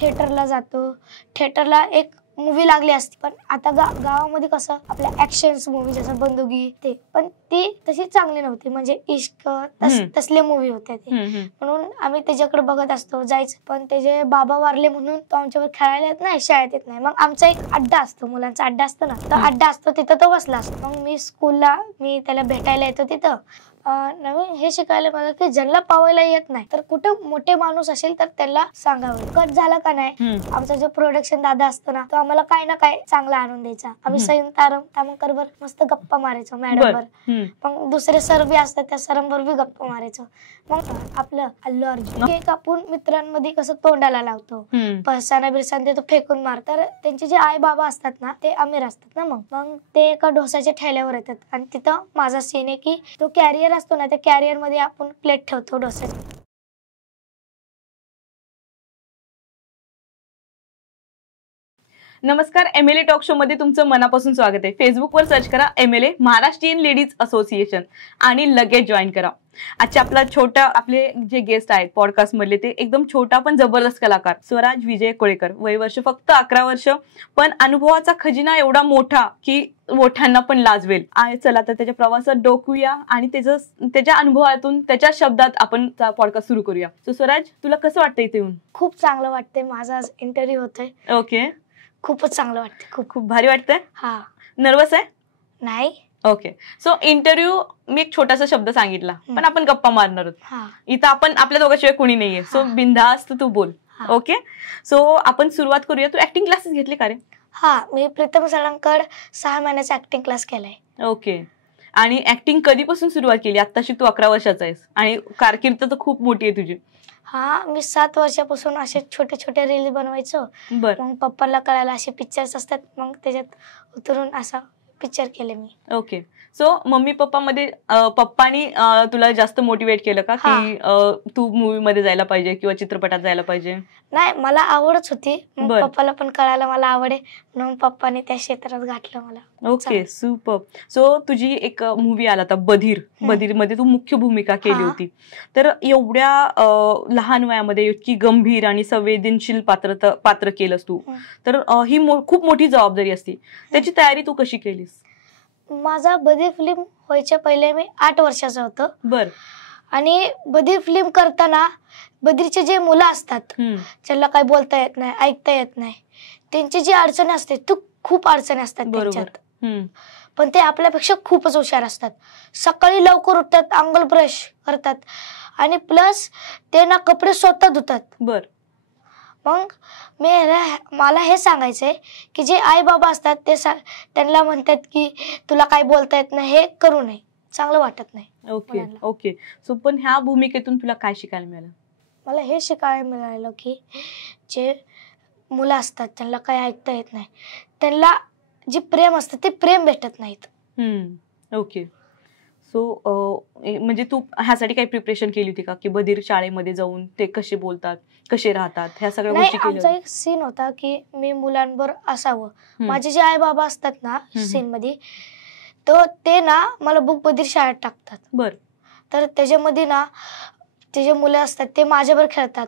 थिएटरला जातो. थिएटरला एक मूवी लागली असती, पण आता गावामध्ये कसं आपल्या ऍक्शन्स मूवी जसं बंदुकी ते, पण ती तशी चांगली नव्हती. म्हणजे इश्क तसले मूवी होते ते. म्हणून आम्ही त्याच्याकडे बघत असतो, जायचं. पण त्याचे बाबा वारले म्हणून तो आमच्यावर खेळायला येत नाही, शाळेत येत नाही. मग आमचा एक अड्डा असतो, मुलांचा अड्डा असतो ना, तर अड्डा असतो तिथं तो बसला असतो. मग मी स्कूलला त्याला भेटायला येतो तिथं. नवीन हे शिकायला मला की ज्यांना पावायला येत नाही तर कुठं मोठे माणूस असेल तर त्याला सांगावं. कट झाला का नाही, आमचा जो प्रोडक्शन दादा असतो ना, तो आम्हाला काय ना काय चांगला आणून द्यायचा. आम्ही सैन तामकर वर मस्त गप्पा मारायचो मॅडमवर. मग दुसरे सर बी असतात, त्या सरांवर बी गप्पा मारायचो. मग आपलं अल्लू अर्जुन केक आपण मित्रांमध्ये कसं तोंडाला लावतो, फरसाना बिरसाना ते तो फेकून मार. तर त्यांचे जे आई बाबा असतात ना, ते अमीर असतात ना. मग ते एका डोसाच्या ठेल्यावर येतात आणि तिथं माझा सीन आहे की तो कॅरियर असतो ना, त्या कॅरियर मध्ये आपण प्लेट ठेवतो डोस्याची. नमस्कार, MLA टॉक शो मध्ये तुमचं मनापासून स्वागत आहे. फेसबुकवर सर्च करा MLA महाराष्ट्रीयन लेडीज असोसिएशन आणि लगेच जॉईन करा. आजच्या आपले जे गेस्ट आहेत पॉडकास्ट मधले, ते एकदम छोटा पण जबरदस्त कलाकार स्वराज विजय कोळेकर. वय वर्ष फक्त 11 वर्ष, पण अनुभवाचा खजिना एवढा मोठा की मोठ्यांना पण लाजवेल. चला तर त्याच्या प्रवासात डोकूया आणि त्याच्या अनुभवातून, त्याच्या शब्दात आपण पॉडकास्ट सुरू करूया. सो स्वराज, तुला कसं वाटतं इथे येऊन? खूप चांगलं वाटतंय. माझा आज इंटरव्ह्यू होतोय. ओके, खूपच चांगलं वाटतंय. खूप भारी वाटतंय. हा. नर्वस आहे? नाही. ओके. सो इंटरव्ह्यू मी एक छोटासा शब्द सांगितला, पण आपण गप्पा मारणार आहोत. इथं आपल्या दोघांशिवाय कोणी नाहीये. सो बिनधास्त तू बोल. ओके. सो आपण सुरुवात करूया. तू ऍक्टिंग क्लासेस घेतले का रे? हा, मी प्रीतम सरांकडे 6 महिन्याचा ऍक्टिंग क्लास केलाय. ओके. आणि ऍक्टिंग कधीपासून सुरुवात केली? आत्ताशी तू 11 वर्षाचा आहेस आणि कारकीर्द तर खूप मोठी आहे तुझी. हा, मी 7 वर्षापासून असे छोटे छोटे रील्स बनवायचो. मग पप्पाला कळायला असे पिक्चर्स असतात, मग त्याच्यात उतरून असा पिक्चर केले मी. ओके. सो मम्मी पप्पानी तुला जास्त मोटिवेट केलं का की तू मूवी मध्ये जायला पाहिजे किंवा चित्रपटात जायला पाहिजे? नाही, मला आवडच होती. पप्पाला पण कळायला मला आवड आहे, म्हणून पप्पाने त्या क्षेत्रात घातलं मला. Okay, super. सो तुझी एक मूवी आला होता बधीर मध्ये तू मुख्य भूमिका केली होती. तर एवढ्या लहान वयामध्ये इतकी गंभीर आणि संवेदनशील पात्र केलंस तू, तर ही खूप मोठी जबाबदारी असते. त्याची तयारी तू कशी केलीस? माझा बधीर फिल्म व्हायच्या पहिले मी 8 वर्षाचा होतो. आणि बधीर फिल्म करताना बधीरचे जे मुलं असतात, ज्यांना काही बोलता येत नाही, ऐकता येत नाही, त्यांची जी अडचणी असते, खूप अडचणी असतात त्यांच्यात. पण ते आपल्यापेक्षा खूपच हुशार असतात. सकाळी लवकर उठतात, अंघोळ ब्रश करतात आणि प्लस ते ना कपडे स्वतः धुतात. मग मला हे सांगायचंय की जे आई बाबा असतात ते त्यांना म्हणतात की तुला काय बोलता येत नाही, हे करू नये, चांगलं वाटत नाही. Okay okay. सो पण ह्या भूमिकेतून तुला काय शिकायला मिळालं? मला हे शिकायला मिळालं की जे मुलं असतात त्यांना काय ऐकता येत नाही, त्यांना जे प्रेम असतं ते प्रेम भेटत नाहीत. ओके. सो म्हणजे तू ह्यासाठी काही प्रिपरेशन केली होती का की बधीर शाळेमध्ये जाऊन ते कसे बोलतात, कसे राहतात, ह्या सगळ्या गोष्टी केल्या? आमचा एक सीन होता की मी मुलांबरोबर असावं. माझे जे आई बाबा असतात ना सीन मध्ये, तर ते ना मला बुक बधीर शाळेत टाकतात. तर त्याच्यामध्ये ना ते जे मुलं असतात ते माझ्याबरोबर खेळतात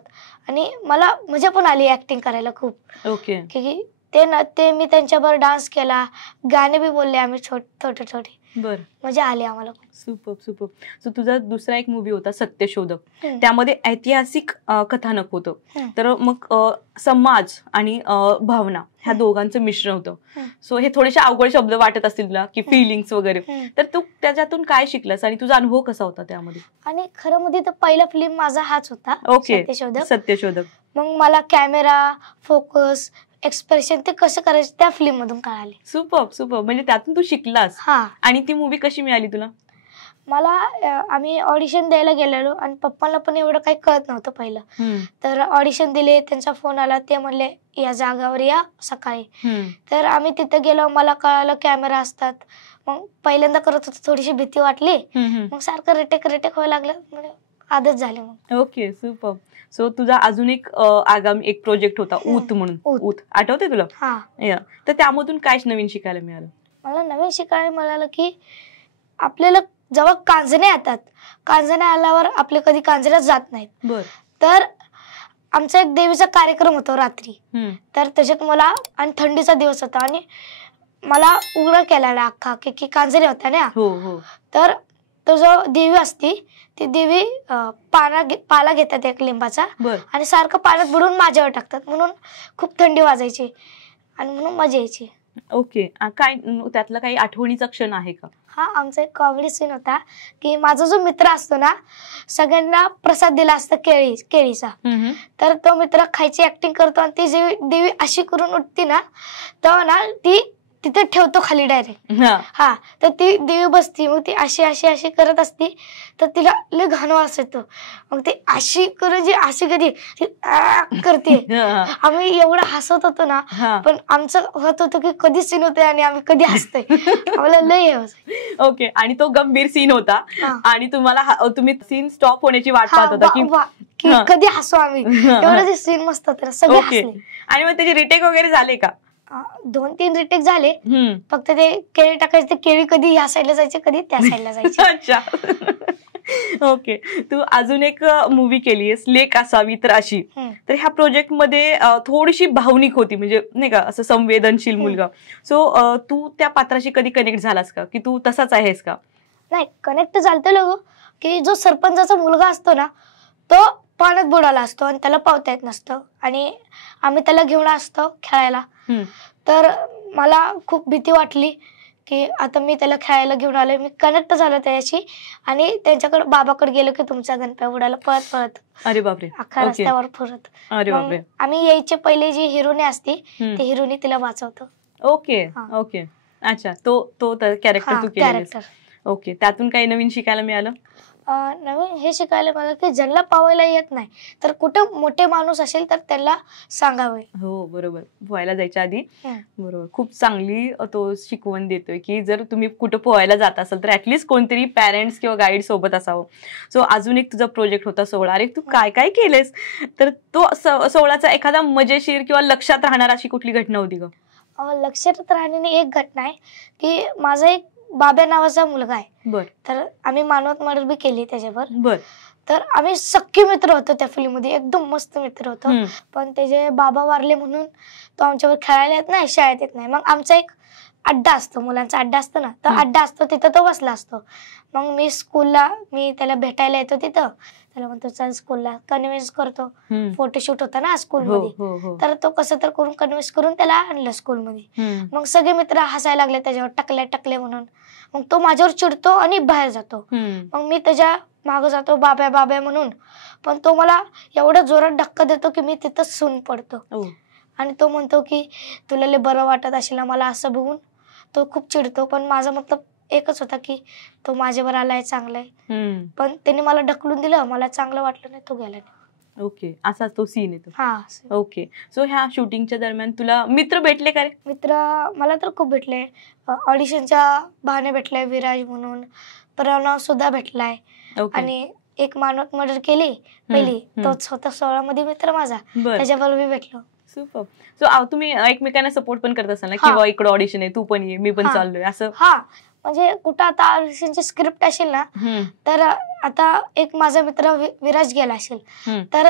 आणि मला मजा पण आली ऍक्टिंग करायला खूप. ओके. की ते मी त्यांच्याबरोबर डान्स केला, गाणे बी बोलले आम्ही छोटे छोटे. मजा आली आम्हाला. Super super. सो तुझा दुसरा एक मूवी होता सत्यशोधक, त्यामध्ये ऐतिहासिक कथानक होतं. तर मग समाज आणि भावना ह्या दोघांचं मिश्रण होतं. सो हे थोडेसे अवघड शब्द वाटत असतील तुला की फिलिंग्स वगैरे, तर तू त्याच्यातून काय शिकलास आणि तुझा अनुभव कसा होता त्यामध्ये? आणि खरं मध्ये तर पहिला फिल्म माझा हाच होता. ओके, सत्यशोधक. मग मला कॅमेरा, फोकस, एक्सप्रेशन ते कसं करायचं त्या फिल्म मधून कळाले. Super super. म्हणजे त्यातून तू शिकलास. आणि ती मूवी कशी मिळाली तुला? मला आम्ही ऑडिशन द्यायला गेलेलो आणि पप्पांना पण एवढं काही कळत नव्हतं पहिलं. तर ऑडिशन दिले, त्यांचा फोन आला, ते म्हणले या जागावर या सकाळी. तर आम्ही तिथे गेलो, मला कळालं कॅमेरा असतात. मग पहिल्यांदा करत होतो, थोडीशी भीती वाटली, मग सारखं रिटेक व्हायला लागलं, म्हणजे आदत झाली मग. Okay, super. सो तुझा अजून एक आगामी एक प्रोजेक्ट होता ऊत म्हणून. ऊत आठवते तुला? तर त्यामधून काय नवीन शिकायला मिळालं? मला नवीन शिकायला मिळालं की आपल्याला जेव्हा कांजण्या येतात, कांजण्या आल्यावर आपले कधी कांजण्यात जात नाहीत, तर आमचा एक देवीचा कार्यक्रम होता रात्री, तर त्याच्यात मला आणि थंडीचा दिवस होता आणि मला उघडा केलेला अख्खा की कांजरे होत्या ना. तर तो जो देवी असती ती देवी पाला घेतात एक लिंबाचा आणि सारखं पाण्यात बुडून माझ्यावर टाकतात, म्हणून खूप थंडी वाजायची आणि म्हणून मजा यायची. ओके, काय त्यातला काही आठवणीचा क्षण आहे का? हा, आमचा एक कॉमेडी सीन होता की माझा जो मित्र असतो ना, सगळ्यांना प्रसाद दिला असता केळीचा, तर तो मित्र खायची ऍक्टिंग करतो आणि ती देवी अशी करून उठती ना, तर ना ती तिथे ठेवतो खाली डायरेक्ट. हा, तर ती देवी बसती, मग ती अशी अशी अशी करत असती, तर तिला लय घाण वास येतो. मग ती अशी करून जी अशी कधी करते, आम्ही एवढं हसत होतो ना, पण आमचं होत होतं की कधी सीन होतोय आणि आम्ही कधी हसतोय, आम्हाला लय. ओके, आणि तो गंभीर सीन होता आणि तुम्ही सीन स्टॉप होण्याची वाट पाहत होता की कधी हसू आम्ही, एवढं जे सीन मस्त होतं सगळे हसले. आणि मग त्याचे रिटेक वगैरे झाले का? 2-3 रिटेक झाले, फक्त ते केळी टाकायचे, ते केळी कधी या साईडला जायचे कधी त्या साईडला जायचे. अच्छा. ओके, तू अजून एक मूवी केलीयस, लेक असावी तर अशी. तर ह्या प्रोजेक्ट मध्ये थोडीशी भावनिक होती, म्हणजे नाही का असं संवेदनशील मुलगा. सो तू त्या पात्राशी कधी कनेक्ट झालास का, की तू तसाच आहेस का? नाही, कनेक्ट झालतं लोक की जो सरपंचाचा मुलगा असतो ना, तो पाण्यात बुडाला असतो आणि त्याला पावता येत नसतं आणि आम्ही त्याला घेऊन असतो खेळायला. तर मला खूप भीती वाटली की आता मी त्याला खेळायला घेऊन आलोय, मी कनेक्ट झालो त्याच्याशी आणि त्यांच्याकडे बाबाकडे गेलो की तुमचा गणपती उडाला पळत पळत. अरे बापरे, अख्खा रस्त्यावर फिरत. अरे बापरे. आम्ही यायचे पहिले जी हिरोनी असती ती हिरोनी तिला वाचवतो. ओके ओके, अच्छा, तो कॅरेक्टर तू केलेस. ओके, त्यातून काही नवीन शिकायला मिळालं? नवीन हे शिकायला मला की ज्यांना पावायला येत नाही तर कुठं मोठे माणूस असेल तर त्याला सांगावे. हो बरोबर, पोहायला जायच्या आधी. बरोबर, खूप चांगली तो शिकवण देतोय की जर तुम्ही कुठं पोहायला जात असाल तर ऍटलीस्ट कोणतरी पॅरेंट्स किंवा गाईड सोबत असावं. सो अजून एक तुझा प्रोजेक्ट होता 16. अरे तू काय काय केलेस, तर तो 16चा एखादा मजेशीर किंवा लक्षात राहणार अशी कुठली घटना होती का? लक्षात राहण्याची एक घटना आहे की माझा एक बाब्या नावाचा मुलगा आहे, तर आम्ही मानवत मर्डर बी केली त्याच्यावर. तर आम्ही सख्खे मित्र होतो त्या फिल्म मध्ये, एकदम मस्त मित्र होतो. पण त्याचे बाबा वारले म्हणून तो आमच्यावर खेळायला येत नाही, शाळेत येत नाही. मग आमचा एक अड्डा असतो, मुलांचा अड्डा असतो ना, तर अड्डा असतो तिथं तो बसला असतो. मग मी त्याला भेटायला येतो तिथं, त्याला म्हणतो चल स्कूलला, कन्व्हिन्स करतो. फोटोशूट होता ना स्कूल मध्ये, तर तो कसं तर करून कन्व्हिन्स करून त्याला आणलं स्कूल मध्ये. मग सगळे मित्र हसायला लागले त्याच्यावर, टकले म्हणून. मग तो माझ्यावर चिडतो आणि बाहेर जातो. मग मी त्याच्या मागं जातो बाब्या बाब्या म्हणून, पण तो मला एवढा जोरात धक्का देतो की मी तिथं सून पडतो. आणि तो म्हणतो की तुला लय बरं वाटत असेल मला असं बघून. तो खूप चिडतो, पण माझा मतलब एकच होता की तो माझ्यावर आलाय, चांगलाय. पण त्याने मला ढकलून दिलं, मला चांगलं वाटलं नाही, तो गेला नाही. ओके, असा तो सीन येतो. ओके, सो ह्या शूटिंगच्या दरम्यान तुला मित्र भेटले का रे? मित्र मला तर खूप भेटले. ऑडिशनच्या बहाणे भेटलाय विराज म्हणून, प्रणव सुद्धा भेटलाय. आणि एक मानवत मर्डर केली पहिली, तोच होता 16 मध्ये मित्र माझा, त्याच्याबरोबर मी भेटलो. सुपर. सो तुम्ही एकमेकांना सपोर्ट पण करत असाल ना, किंवा इकडे ऑडिशन आहे, तू पण ये, मी पण चाललोय असं? हा, म्हणजे कुठं आता ऑडिशनची स्क्रिप्ट असेल ना, तर आता एक माझा मित्र विराज गेला असेल, तर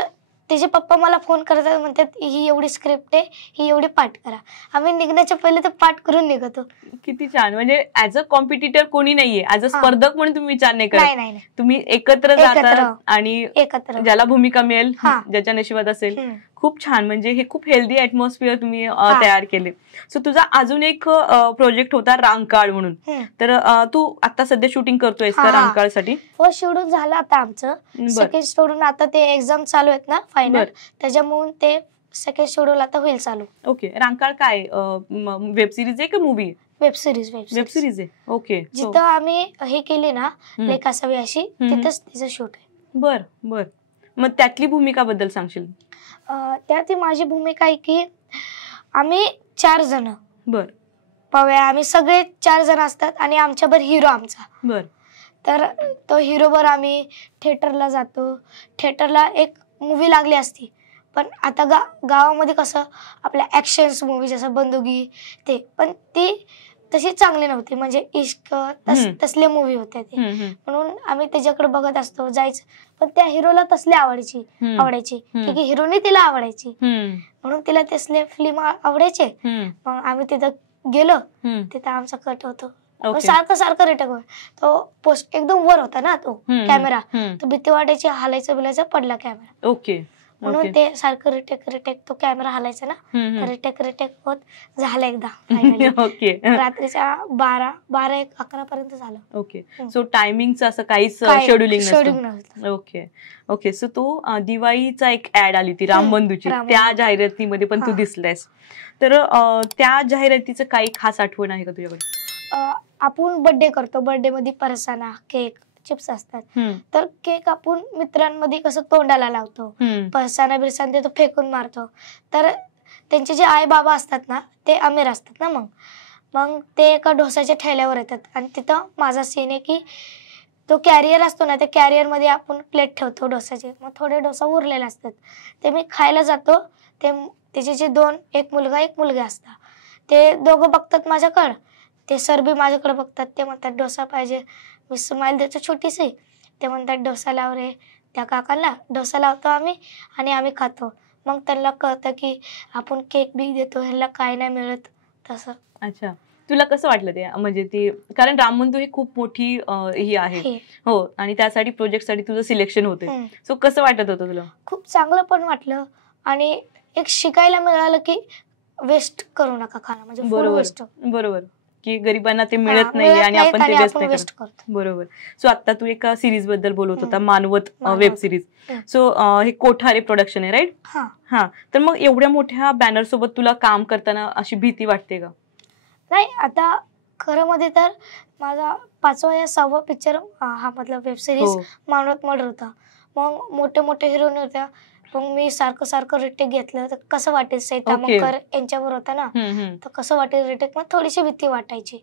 त्याचे पप्पा मला फोन करतात, म्हणतात ही एवढी स्क्रिप्ट आहे, ही एवढी पाठ करा. आम्ही निघण्याच्या पहिले तर पाठ करून निघतो. किती छान. म्हणजे ऍज अ कॉम्पिटिटर कोणी नाहीये, ऍज अ स्पर्धक म्हणून तुम्ही विचार नाही करत, तुम्ही एकत्र जातात आणि ज्याला भूमिका मिळेल, ज्याच्या नशिबात असेल. खूप छान, म्हणजे हे खूप हेल्दी ऍटमॉस्फिअर तुम्ही तयार केले. सो तुझा अजून एक प्रोजेक्ट होता रांकाळ म्हणून, तर तू आता सध्या शूटिंग करतोयस का रांकाळसाठी? हो, शेड्यूल झालं आता आमचं सेकंड शेड्यूल. आता ते एक्झाम चालू आहेत ना फायनल, त्याच्यामुळे ते सेकंड शेड्यूल आता होईल चालू. ओके, रांकाळ काय वेब सिरीज आहे का मूवी? वेब सिरीज आहे. ओके, जिथं आम्ही हे केली ना लेक असावी अशी, तिथंच तिचं शूट आहे. बर, मग त्यातली भूमिका बद्दल सांगशील? त्यात माझी भूमिका आहे की आम्ही 4 जण, पव्या, आम्ही सगळे 4 जण असतात आणि आमच्यावर हिरो आमचा. तर तो हिरोवर आम्ही थिएटरला जातो. थिएटरला एक मूवी लागली असती, पण आता गावामध्ये कसं आपल्या ऍक्शन्स मूवी जसं बंदुकी ते, पण ती तशी चांगली नव्हती, म्हणजे इश्क तसले मूवी होते ते. म्हणून आम्ही त्याच्याकडे बघत असतो, जायचं. पण त्या हिरोला तसली आवडायची की हिरोनी तिला आवडायची, म्हणून तिला तसले फिल्म आवडायचे. मग आम्ही तिथं गेलो, तिथं आमचा कट होतो. सारखं रिटेक तो पोस्ट एकदम वर होता ना तो कॅमेरा, तो भीती वाटायची, हालायचं बिलायचं, पडला कॅमेरा. ओके. म्हणून ते सारखं रिटेक तो कॅमेरा हालायचा ना, रिटेक होत झालं एकदा. ओके. रात्रीच्या 12-11 पर्यंत झालं. ओके. सो टायमिंगचं असं काहीच शेड्युलिंग नव्हतं. Okay okay. सो तू दिवाळीचा एक ऍड आली होती राम बंधूची, त्या जाहिरातीमध्ये पण तू दिसलायस. तर त्या जाहिरातीचं काही खास आठवण आहे का तुझ्याकडे? आपण बर्थडे करतो, बर्थडे मध्ये फरसाणा, केक, चिप्स असतात. तर केक आपण मित्रांमध्ये कसं तोंडाला लावतो, फरसाणा बिरसाणा देतो, फेकून मारतो. तर त्यांचे जे आई बाबा असतात ना, ते अमीर असतात ना, मग ते एका डोसाच्या ठेल्यावर येतात आणि तिथं माझा सीन आहे की तो कॅरियर असतो ना, त्या कॅरियर मध्ये आपण प्लेट ठेवतो डोसाचे. मग थोडे डोसा उरलेले असतात, ते मी खायला जातो. त्याचे जे एक मुलगा एक मुलगी असतात, ते दोघं बघतात माझ्याकडं. ते सर बी माझ्याकडे बघतात, ते म्हणतात डोसा पाहिजे. मी स्माईल देतो छोटीशी, ते म्हणतात डोसा लाव रे. त्या काकांना डोसा लावतो आम्ही आणि आम्ही खातो. मग त्यांना कळतं की आपण केक बी देतो, ह्याला काय नाही मिळत तसं. अच्छा. तुला कसं वाटलं ते, म्हणजे ते, कारण राम बंधू ही खूप मोठी ही आहे हो, आणि त्यासाठी प्रोजेक्ट साठी तुझं सिलेक्शन होते. सो कसं वाटत होतं तुला? खूप चांगलं पण वाटलं आणि एक शिकायला मिळालं की वेस्ट करू नका खाणं, म्हणजे बरोबर की गरिबांना ते मिळत नाही आणि आपण ते वेस्ट करतो. बरोबर. सो आता तू एका सिरीज बद्दल बोलत होता, मानवत वेब सिरीज. सो हे कोठारे प्रोडक्शन आहे, राईट? हा. तर मग एवढ्या मोठ्या बॅनर सोबत तुला काम करताना अशी भीती वाटते का? नाही, आता खरं मध्ये तर माझा 5वा या 6वा पिक्चर हा मतलब वेब सिरीज मानवत मर्डर होता. मग मोठे हिरोईन होत्या, मग मी सारखं रिटेक घेतलं तर कसं वाटेल. सई तामणकर यांच्यावर होता ना, तर कसं वाटेल रिटेक, मग थोडीशी भीती वाटायची.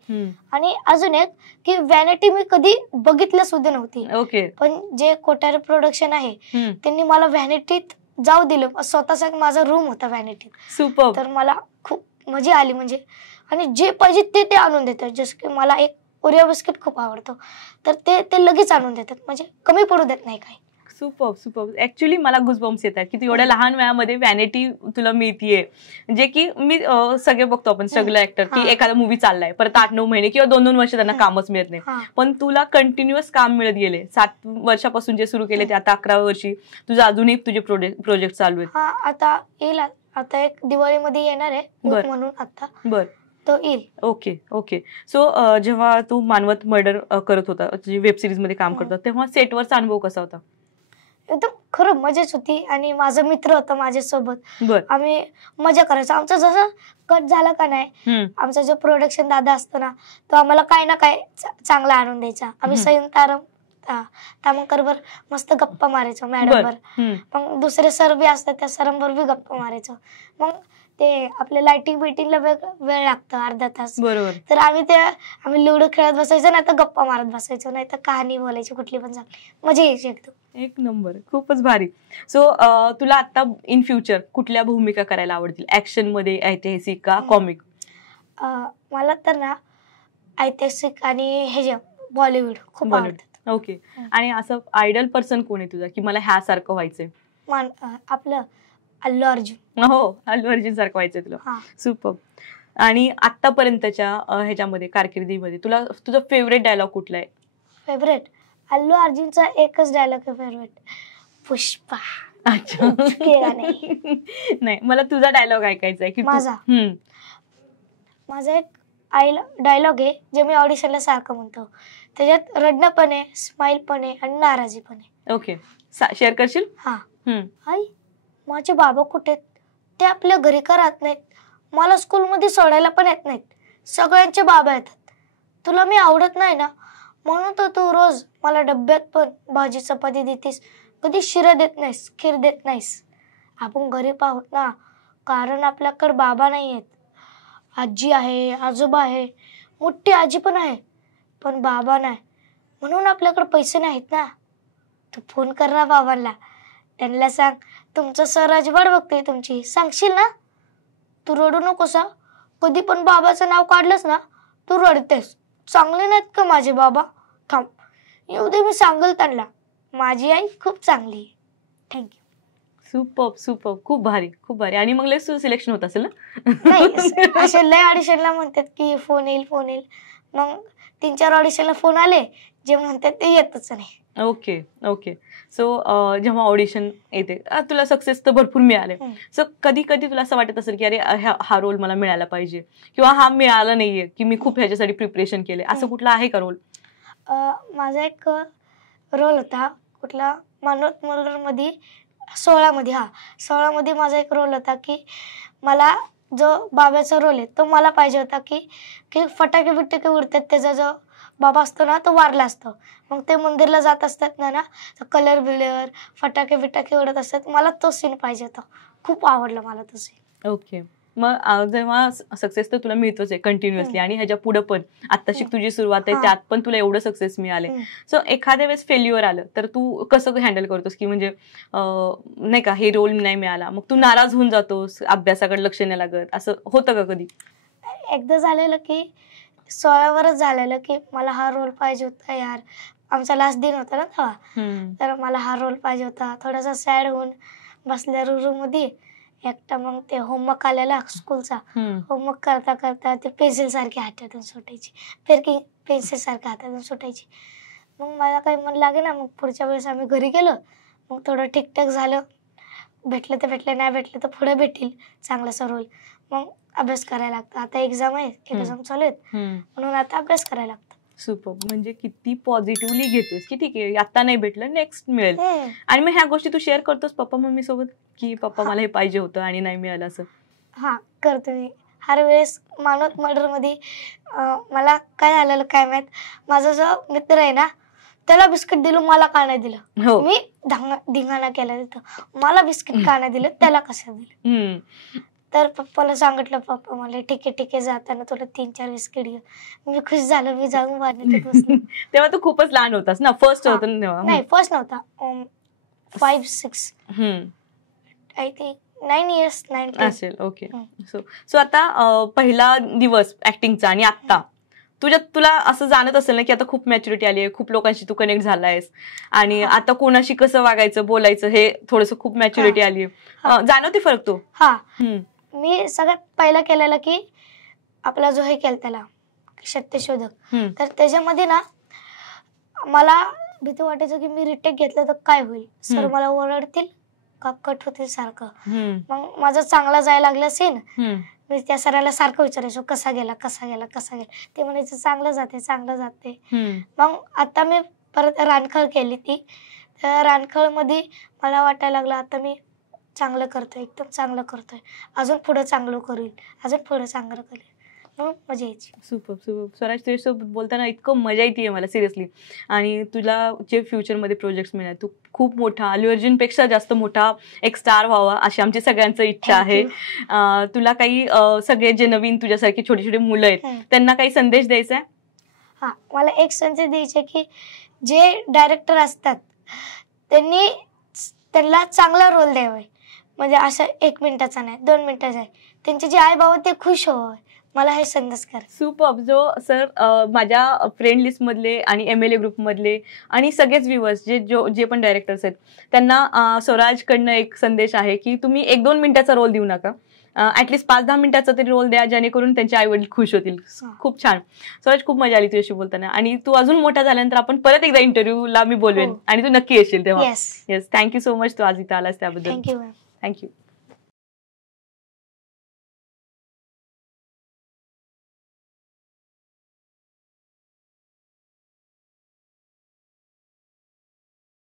आणि अजून एक की व्हॅनिटी मी कधी बघितलं सुद्धा नव्हती, पण जे कोठारे प्रोडक्शन आहे त्यांनी मला व्हॅनिटीत जाऊ दिलं. स्वतःचा एक माझा रूम होता व्हॅनिटीत. सुपर. तर मला खूप मजा आली, म्हणजे आणि जे पाहिजे ते आणून देतात. जसं की मला एक ओरिओ बिस्किट खूप आवडतो, तर ते लगेच आणून देतात, म्हणजे कमी पडू देत नाही काही. सुपर. ऍक्च्युअली मला गुजबम्स येतात की तू एवढ्या लहान वयामध्ये व्हॅनिटी तुला मिळतीये. जे की मी सगळे बघतो आपण सगळे ऍक्टर की एखादा मूवी चाललाय, परत 8-9 महिने किंवा 2-2 वर्ष त्यांना कामच मिळत नाही, पण तुला कंटिन्युअस काम मिळत गेले. 7 वर्षापासून जे सुरू केले ते आता 11व्या वर्षी तुझं अजूनही तुझे प्रोजेक्ट चालू आहेत. आता येईल, आता एक दिवाळीमध्ये येणार आहे म्हणून आता तो येईल. ओके. सो जेव्हा तू मानवत मर्डर करत होता, वेब सिरीज मध्ये काम करत, तेव्हा सेटवरचा अनुभव कसा होता? एकदम खरं मजाच होती. आणि माझा मित्र होता माझ्यासोबत, आम्ही मजा करायचो. आमचं जसं कट झालं का नाही, आमचा जो प्रोडक्शन दादा असतो ना, तो आम्हाला काय ना काय चांगला आणून द्यायचा. आम्ही सई तामणकर वर मस्त गप्पा मारायचो, मॅडमवर. मग दुसरे सर बी असतात, त्या सरांवर बी गप्पा मारायचो. मग ते आपल्या लाइटिंग बिटिंगला वेळ लागतो, अर्धा तास. तर आम्ही लुडो खेळत बसायचो, नाही तर गप्पा मारत बसायचो, नाही तर कहाणी बोलायची कुठली पण चांगली, मजा यायची एकदम. एक नंबर, खूपच भारी. सो तुला आता इन फ्युचर कुठल्या भूमिका करायला आवडतील? ऍक्शन मध्ये, ऐतिहासिक का कॉमिक? मला तर ना ऐतिहासिक आणि हे बॉलिवूड खूप आवडतात. ओके. आणि असं आयडल पर्सन कोण आहे तुझा की मला ह्यासारखं व्हायचंय? आपलं अल्लू अर्जुन. हो, अल्लू अर्जुन सारखं व्हायचंय तुला. सुपर. आणि आतापर्यंतच्या ह्याच्यामध्ये कारकिर्दीमध्ये तुझा फेवरेट डायलॉग कुठला आहे? फेवरेट अल्लू अर्जुनचा एकच डायलॉग आहे फेवरेट, पुष्पा. अच्छा. नाही, मला तुझा डायलॉग ऐकायचा आहे की माझा एक डायलॉग आहे जे मी ऑडिशनला सारखं म्हणतो. त्याच्यात रडणं पण आहे, स्माइल पण आहे आणि नाराजी पण आहे. ओके, शेअर करशील? आई, माझे बाबा कुठे? ते आपल्या घरी का राहत नाहीत? मला स्कूलमध्ये सोडायला पण येत नाहीत. सगळ्यांचे बाबा येतात. तुला मी आवडत नाही ना, म्हणून तर तू रोज मला डब्यात पण भाजी चपाती देतीस, कधी शिरा देत नाहीस, खीर देत नाहीस. आपण गरीब आहोत ना, कारण आपल्याकडे बाबा नाही आहेत. आजी आहे, आजोबा आहे, मोठी आजी पण आहे, पण बाबा नाही, म्हणून आपल्याकडे पैसे नाहीत ना. तू फोन कर ना बाबांना, त्यांना सांग तुमचं सर अजिबात बघतोय तुमची, सांगशील ना? तू रडू नकोस. कधी पण बाबाचं नाव काढलंस ना तू रडतेस. चांगले नाहीत का माझे बाबा? थांब, येऊ दे, मी सांगेल त्यांना. माझी आई खूप चांगली. थँक्यू. सुपर खूप भारी. आणि मग लय सिलेक्शन होत असेल ना? नाही, असे लय ऑडिशनला म्हणतात की फोन येईल, मग 3-4 ऑडिशनला फोन आले, जे म्हणतात ते येतच नाही. ओके. सो जेव्हा ऑडिशन येते तुला सक्सेस तर भरपूर मिळाले. सो कधी तुला असं वाटत असेल की अरे हा रोल मला मिळाला पाहिजे, किंवा हा मिळाला नाहीये की मी खूप ह्याच्यासाठी प्रिपरेशन केले, असं कुठला आहे का रोल? माझा एक रोल होता कुठला मनोज मध्ये 16 मध्ये माझा एक रोल होता की मला जो बाबाचा रोल आहे तो मला पाहिजे होता की फटाके बिटाके उडतात, त्याचा जो बाबा असतो ना तो वारला असतो, मग ते मंदिरला जात असतात ना कलर बिलर फटाके बिटाके उडत असतात, मला तो सीन पाहिजे होता. खूप आवडला मला तो सीन. ओके. मग जेव्हा सक्सेस तर तुला मिळतोच आहे कंटिन्युअसली, आणि ह्याच्या पुढे पण आत्ताशी तुझी सुरुवात आहे त्यात पण तुला एवढं सक्सेस मिळाले. सो एखाद्या वेळेस फेल्युअर आलं तर तू कसं हँडल करतोस, की म्हणजे नाही का हे रोल नाही मिळाला मग तू नाराज होऊन जातोस, अभ्यासाकडे लक्ष नाही लागत, असं होतं का कधी? एकदा झालेलं की 16 झालेलं की मला हा रोल पाहिजे होता यार, आमचा लास्ट दिन होता ना तेव्हा, तर मला हा रोल पाहिजे होता. थोडासा सॅड होऊन बसल्या रूम मध्ये एकटा, मग ते होमवर्क आलेला स्कूलचा, होमवर्क करता करता ते पेन्सिल सारखी हातातून सुटायची, फिरकी पेन्सिल सारखी हातातून सुटायची. मग मला काही मन लागे ना, मग पुढच्या वेळेस आम्ही घरी गेलो, मग थोडं ठीकठाक झालं, भेटलं तर भेटलं, नाही भेटलं तर पुढे भेटेल चांगलासा रोल, मग अभ्यास करायला लागतं. आता एक्झाम चालू आहेत म्हणून आता अभ्यास करायला लागतं. सुपर. म्हणजे किती पॉझिटिव्हली घेतोस की ठीक आहे आता नाही भेटलं नेक्स्ट मिळेल. आणि मग ह्या गोष्टी तू शेअर करतोस पप्पा मम्मी सोबत की पप्पा मला हे पाहिजे होतं आणि नाही मिळालं असं? हा करतो मी. हर वेळेस मानवत मर्डर मध्ये मला काय झालेलं काय माहित, माझा जो मित्र आहे ना त्याला बिस्किट दिलं, मला का नाही दिलं? मी धिंगाणा केला तिथं, मला बिस्किट का नाही दिलं, त्याला कसं दिलं? तर पप्पाला सांगितलं, पप्पा मला ठीक आहे जाताना तुला 3-4 बिस्किट घे. मी खुश झालो, मी जाऊन वाढण्यात बसलो. तेव्हा तू खूपच लहान होतास ना, फर्स्ट होतं तेव्हा? नाही फर्स्ट नव्हता, 5-6 आय थिंक 9 years 9 असेल. ओके. सो आता पहिला दिवस ऍक्टिंगचा आणि आता तुला असं जाणत असेल ना की आता खूप मॅच्युरिटी आली आहे, खूप लोकांशी तू कनेक्ट झालायस आणि आता कोणाशी कसं वागायचं बोलायचं हे थोडस खूप मॅच्युरिटी आली आहे, जाणवते फरक तो? हा, मी सगळ्यात पहिला केलेला की आपला जो हे केला त्याला सत्यशोधक, तर त्याच्यामध्ये ना मला भीती वाटायचं की मी रिटेक घेतलं तर काय होईल, सर मला ओरडतील का कट होतील सारखं. मग माझा चांगला जायला लागला सीन, मी त्या सराला सारखं विचारायचो कसा गेला, ते म्हणायचं चांगलं जाते. मग आता मी परत रानखळ केली ती, तर रानखळ मध्ये मला वाटायला लागलं आता मी चांगलं करतोय, एकदम चांगलं करतोय, अजून पुढे चांगलं करेल, मग मजा यायची. सुपर. स्वराज तुझ्यासोबत बोलताना इतकं मजा येते मला सिरियसली. आणि तुला जे फ्युचरमध्ये प्रोजेक्ट्स मिळणार, तू खूप मोठा अल्लू अर्जुन पेक्षा जास्त मोठा एक स्टार व्हावा अशी आमची सगळ्यांची इच्छा आहे. तुला काही सगळे जे नवीन तुझ्यासारखी छोटी छोटी मुलं आहेत त्यांना काही संदेश द्यायचा आहे? हा, मला एक संदेश द्यायचा की जे डायरेक्टर असतात त्यांना चांगला रोल द्यावा, म्हणजे असं 1 मिनिटाचा नाही 2 मिनिटाचा आहे, त्यांचे जे आई बाबा ते खुश व्हावे, मला हे संदेश कर. सुपर. जो सर माझ्या फ्रेंड लिस्ट मधले आणि MLA ग्रुप मधले आणि सगळेच व्ह्युअर्स जे पण डायरेक्टर्स आहेत त्यांना स्वराजकडनं एक संदेश आहे की तुम्ही 1-2 मिनिटाचा रोल देऊ नका, ऍटलीस्ट 5-10 मिनिटाचा तरी रोल द्या, जेणेकरून त्यांचे आई वडील खुश होतील. खूप छान स्वराज, खूप मजा आली तुझ्याशी बोलताना, आणि तू अजून मोठा झाल्यानंतर आपण परत एकदा इंटरव्ह्यूला मी बोलवेन आणि तू नक्की येशील तेव्हा. येस, थँक्यू सो मच तू आज इथं आलास त्याबद्दल. थँक्यू.